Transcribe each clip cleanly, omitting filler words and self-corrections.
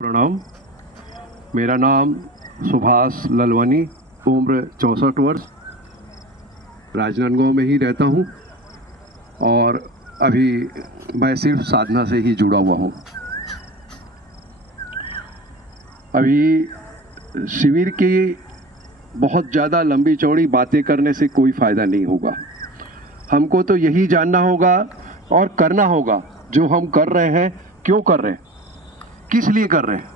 प्रणाम। मेरा नाम सुभाष ललवानी, उम्र 64 वर्ष, राजनांदगांव में ही रहता हूँ और अभी मैं सिर्फ साधना से ही जुड़ा हुआ हूँ। अभी शिविर की बहुत ज़्यादा लंबी चौड़ी बातें करने से कोई फ़ायदा नहीं होगा। हमको तो यही जानना होगा और करना होगा जो हम कर रहे हैं, क्यों कर रहे हैं, किस लिए कर रहे हैं।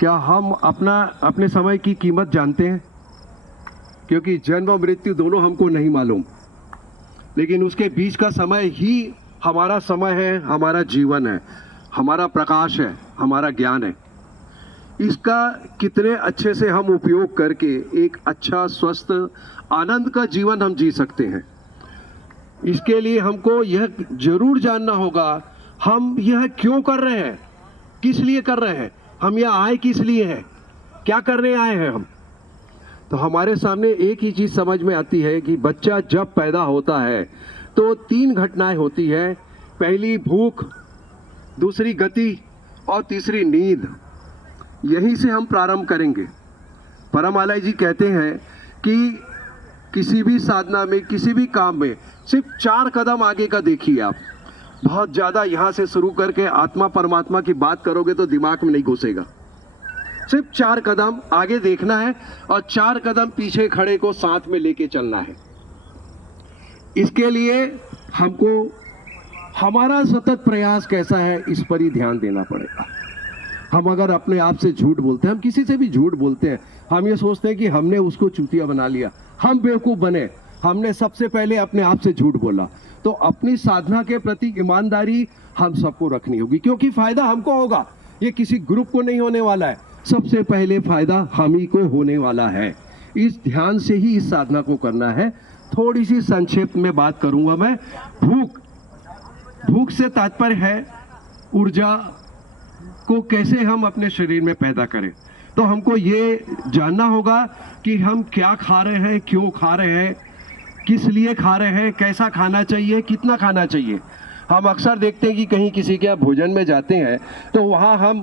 क्या हम अपने समय की कीमत जानते हैं? क्योंकि जन्म और मृत्यु दोनों हमको नहीं मालूम, लेकिन उसके बीच का समय ही हमारा समय है, हमारा जीवन है, हमारा प्रकाश है, हमारा ज्ञान है। इसका कितने अच्छे से हम उपयोग करके एक अच्छा, स्वस्थ, आनंद का जीवन हम जी सकते हैं। इसके लिए हमको यह जरूर जानना होगा, हम यह क्यों कर रहे हैं, किस लिए कर रहे हैं, हम यहाँ आए किस लिए हैं, क्या करने आए हैं हम। तो हमारे सामने एक ही चीज़ समझ में आती है कि बच्चा जब पैदा होता है तो 3 घटनाएं होती है। पहली भूख, दूसरी गति और तीसरी नींद। यहीं से हम प्रारंभ करेंगे। परमालय जी कहते हैं कि किसी भी साधना में, किसी भी काम में सिर्फ 4 कदम आगे का देखिए आप। बहुत ज़्यादा यहाँ से शुरू करके आत्मा परमात्मा की बात करोगे तो दिमाग में नहीं घुसेगा। सिर्फ 4 कदम आगे देखना है और 4 कदम पीछे खड़े को साथ में लेके चलना है। इसके लिए हमको हमारा सतत प्रयास कैसा है, इस पर ही ध्यान देना पड़ेगा। हम अगर अपने आप से झूठ बोलते हैं, हम किसी से भी झूठ बोलते हैं, हम ये सोचते हैं कि हमने उसको चूतिया बना लिया, हम बेवकूफ़ बने, हमने सबसे पहले अपने आप से झूठ बोला। तो अपनी साधना के प्रति ईमानदारी हम सबको रखनी होगी, क्योंकि फायदा हमको होगा, ये किसी ग्रुप को नहीं होने वाला है। सबसे पहले फायदा हम ही को होने वाला है। इस ध्यान से ही इस साधना को करना है। थोड़ी सी संक्षेप में बात करूंगा मैं। भूख से तात्पर्य है ऊर्जा को कैसे हम अपने शरीर में पैदा करें। तो हमको ये जानना होगा कि हम क्या खा रहे हैं, क्यों खा रहे हैं, किस लिए खा रहे हैं, कैसा खाना चाहिए, कितना खाना चाहिए। हम अक्सर देखते हैं कि कहीं किसी के यहाँ भोजन में जाते हैं तो वहाँ हम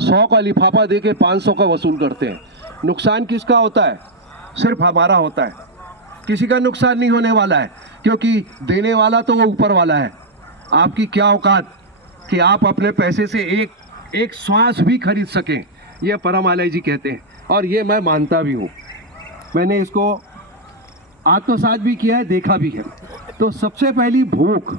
100 का लिफाफा दे के 500 का वसूल करते हैं। नुकसान किसका होता है? सिर्फ हमारा होता है। किसी का नुकसान नहीं होने वाला है, क्योंकि देने वाला तो वो ऊपर वाला है। आपकी क्या औकात कि आप अपने पैसे से एक श्वास भी खरीद सकें, ये परमालय जी कहते हैं और ये मैं मानता भी हूँ। मैंने इसको आत्मसात भी किया है, देखा भी है। तो सबसे पहली भूख,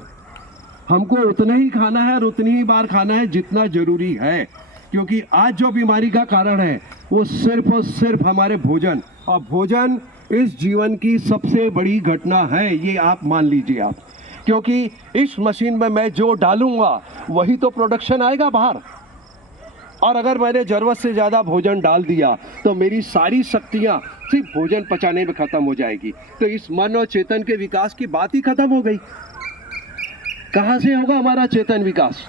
हमको उतना ही खाना है और उतनी ही बार खाना है जितना जरूरी है, क्योंकि आज जो बीमारी का कारण है वो सिर्फ और सिर्फ हमारे भोजन, और भोजन इस जीवन की सबसे बड़ी घटना है, ये आप मान लीजिए आप। क्योंकि इस मशीन में मैं जो डालूंगा वही तो प्रोडक्शन आएगा बाहर, और अगर मैंने जरूरत से ज़्यादा भोजन डाल दिया तो मेरी सारी शक्तियाँ सिर्फ भोजन पचाने में ख़त्म हो जाएगी। तो इस मन और चेतन के विकास की बात ही ख़त्म हो गई। कहाँ से होगा हमारा चेतन विकास?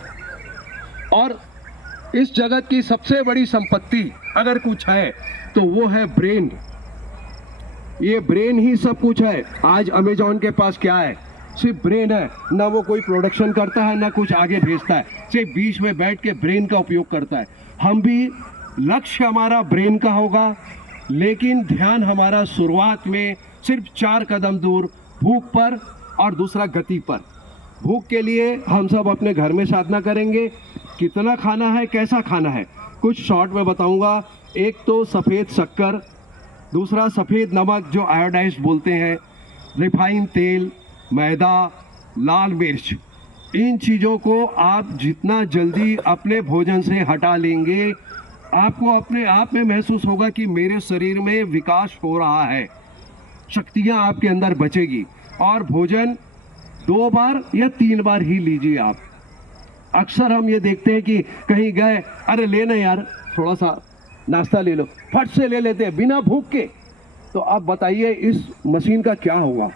और इस जगत की सबसे बड़ी संपत्ति अगर कुछ है तो वो है ब्रेन। ये ब्रेन ही सब कुछ है। आज अमेजॉन के पास क्या है? सिर्फ ब्रेन है। ना वो कोई प्रोडक्शन करता है, ना कुछ आगे भेजता है, सिर्फ बीच में बैठ के ब्रेन का उपयोग करता है। हम भी, लक्ष्य हमारा ब्रेन का होगा, लेकिन ध्यान हमारा शुरुआत में सिर्फ 4 कदम दूर भूख पर और दूसरा गति पर। भूख के लिए हम सब अपने घर में साधना करेंगे। कितना खाना है, कैसा खाना है, कुछ शॉर्ट में बताऊंगा। एक तो सफ़ेद शक्कर, दूसरा सफ़ेद नमक जो आयोडाइज्ड बोलते हैं, रिफाइन तेल, मैदा, लाल मिर्च। इन चीज़ों को आप जितना जल्दी अपने भोजन से हटा लेंगे, आपको अपने आप में महसूस होगा कि मेरे शरीर में विकास हो रहा है, शक्तियाँ आपके अंदर बचेगी। और भोजन 2 बार या 3 बार ही लीजिए आप। अक्सर हम ये देखते हैं कि कहीं गए, अरे लेना यार थोड़ा सा नाश्ता ले लो, फट से ले लेते हैं बिना भूख के। तो आप बताइए इस मशीन का क्या होगा?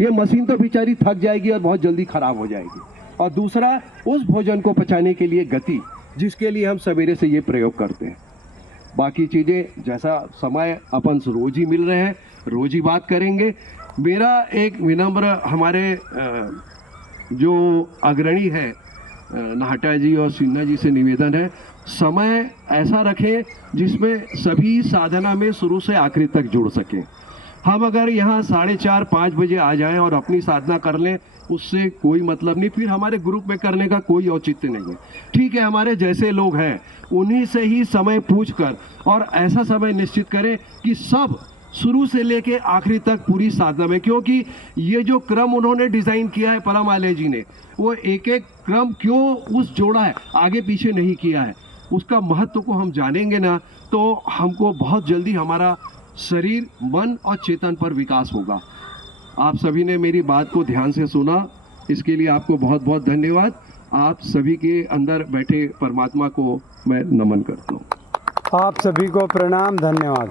ये मशीन तो बेचारी थक जाएगी और बहुत जल्दी खराब हो जाएगी। और दूसरा, उस भोजन को पचाने के लिए गति, जिसके लिए हम सवेरे से ये प्रयोग करते हैं। बाकी चीज़ें जैसा समय अपन रोज ही मिल रहे हैं, रोज ही बात करेंगे। मेरा एक विनम्र, हमारे जो अग्रणी है नाहटा जी और सिन्हा जी से निवेदन है, समय ऐसा रखें जिसमें सभी साधना में शुरू से आखिरी तक जुड़ सकें। हम अगर यहाँ 4:30-5 बजे आ जाएं और अपनी साधना कर लें, उससे कोई मतलब नहीं, फिर हमारे ग्रुप में करने का कोई औचित्य नहीं है। ठीक है, हमारे जैसे लोग हैं उन्हीं से ही समय पूछकर और ऐसा समय निश्चित करें कि सब शुरू से लेके आखिरी तक पूरी साधना में, क्योंकि ये जो क्रम उन्होंने डिजाइन किया है परमालय जी ने, वो एक एक क्रम क्यों उस जोड़ा है, आगे पीछे नहीं किया है, उसका महत्व को हम जानेंगे ना तो हमको बहुत जल्दी हमारा शरीर, मन और चेतन पर विकास होगा। आप सभी ने मेरी बात को ध्यान से सुना, इसके लिए आपको बहुत बहुत धन्यवाद। आप सभी के अंदर बैठे परमात्मा को मैं नमन करता हूँ। आप सभी को प्रणाम, धन्यवाद।